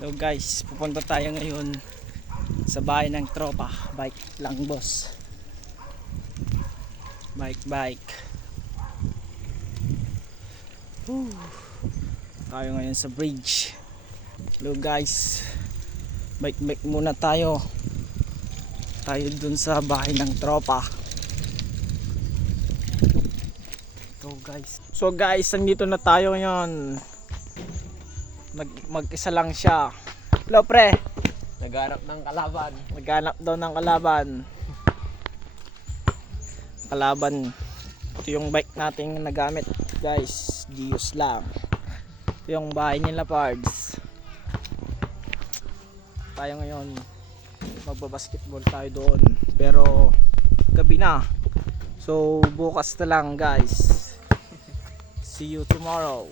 So guys, pupunta tayo ngayon sa bahay ng tropa. Bike lang boss. Bike. Tayo ngayon sa bridge. Hello guys, bike muna tayo. Tayo dun sa bahay ng tropa. So guys, nandito na tayo ngayon. Mag-isa lang siya. Hello pre. Naghanap ng kalaban. Naghanap daw ng kalaban. Ito yung bike nating nagamit guys. Gius lang. Ito yung bahay nila pards. Tayo ngayon magbabasketball tayo doon. Pero gabi na. So bukas na lang guys. See you tomorrow.